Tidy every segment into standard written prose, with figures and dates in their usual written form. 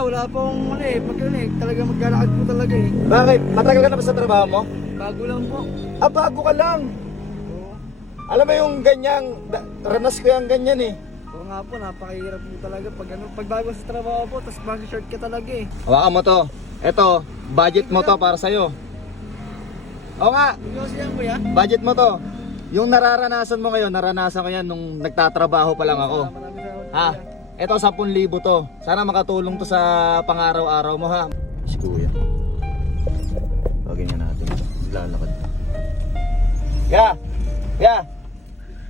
Wala pong talaga maglalakad po talaga eh. Bakit? Matagal ka na ba sa trabaho mo? Bago lang po. Bago ka lang. Oo. Alam mo yung ganyang, ranas ko yung ganyan eh. Oo nga po, napakahirap po talaga pag bago sa trabaho po, tapos mag-short ka talaga eh. Hawakan mo to. Ito, budget mo to para sa'yo. Oo nga, Seryoso yan kuya? budget mo to. Yung nararanasan mo ngayon, naranasan ko yan nung nagtatrabaho pa lang ako. Maraming salamat Ha? kuya. Ito 10,000 to. Sana makatulong to sa pang-araw-araw mo ha. Si kuya. Pagin niya natin. Lalakad. Ya! Ya!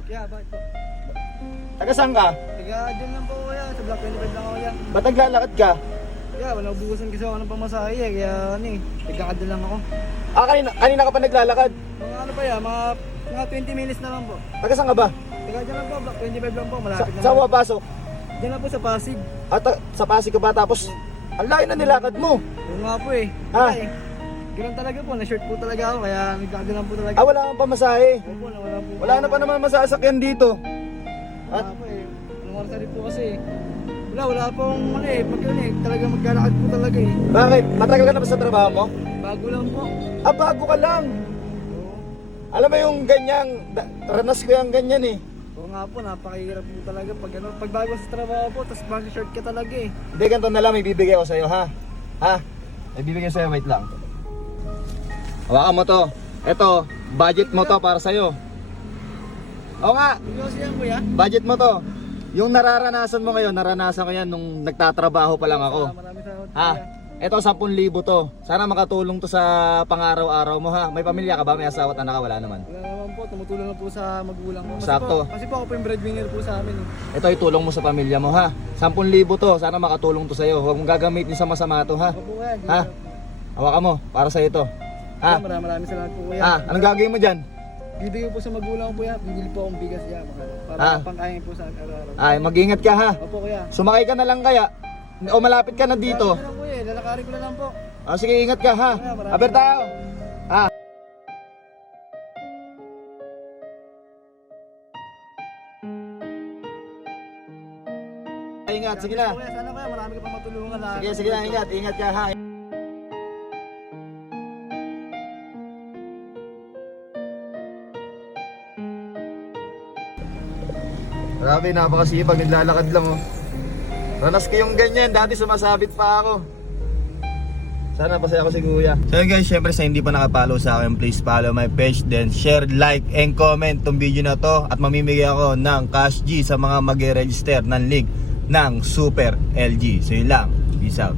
Kaya bakit po? Taga saan ka? Taga dyan lang po kuya, sa Block 25 lang ako kuya. Ba't naglalakad ka? Kaya wala ubusan kasi ako ng pamasahe eh, kaya nagkakad na lang ako. Kanina ka pa naglalakad. Mga ano pa yan, mga 20 minutes na lang po. Taga saan ka ba? Taga dyan lang po, Block 25 lang po, malapit na Saan lang. mo papasok? Dyan lang po sa Pasig. Sa Pasig ka ba? Tapos, ang layo na nilakad mo. Yun nga po eh. Ha? Wala eh. Ganun talaga po, na-short po talaga ako, kaya nagkakad lang po talaga. Wala kang pamasahe. Opo, wala po. Wala na pa naman masasakyan dito. Wala po eh. Anong oras na rin po kasi eh. Wala pong talaga maglalakad po talaga eh. Bakit? Matagal ka na ba sa trabaho mo? Bago lang po. Bago ka lang. Oo. Alam mo yung ganyang, ranas ko yung ganyan eh. Oo nga po, napakahirap po talaga pag bago sa trabaho po, tapos mag-short ka talaga eh. Hindi, ganito na lang, may bibigay ko sa'yo ha. Ha? May bibigay sa'yo, wait lang. Hawakan mo to. Ito, budget mo to para sa'yo. Oo nga, Seryoso yan kuya? budget mo to. Yung nararanasan mo ngayon, naranasan ko yan nung nagtatrabaho pa lang ako. Maraming salamat Ha? kuya. Ito 10,000 to. Sana makatulong to sa pang-araw-araw mo ha. May pamilya ka ba? May asawa at anak ka? Wala naman. Wala naman po, tumutulong na po sa magulang ko. Sakto. Kasi po ako po yung breadwinner po sa amin eh. Ito itulong mo sa pamilya mo ha. 10,000 to. Sana makatulong to sa'yo. Huwag mong gagamitin sa masama to ha. Opo kuya, Ha? Hawakan mo. Para sa'yo to. Ha? Maraming salamat po kuya. Anong gagawin mo dyan? Bibigay po sa magulang ko kuya, bibili po akong bigas yan para Ah. pangkain po sa araw-araw. Mag-ingat ka ha. Opo kuya. Sumakay ka na lang kaya. O malapit ka na dito. Lalakarin ko lang kuya, lalakarin ko na lang po. Sige, ingat ka ha. Maraming Aber tayo. Ha? Ingat, sige na. Kuya, sana kuya, marami ka pang matulungan lahat. Sige na, ingat. Ingat ka ha. Grabe, napakasipag, naglalakad lang oh. Ranas ko yung ganyan, dati sumasabit pa ako. Sana pasaya ako si kuya. So yun guys, syempre sa hindi pa nakapollow sa akin, please follow my page, then share, like, and comment tong video na to. At mamimigay ako ng cash G sa mga mag-register ng link ng Super LG. So yun lang, peace out.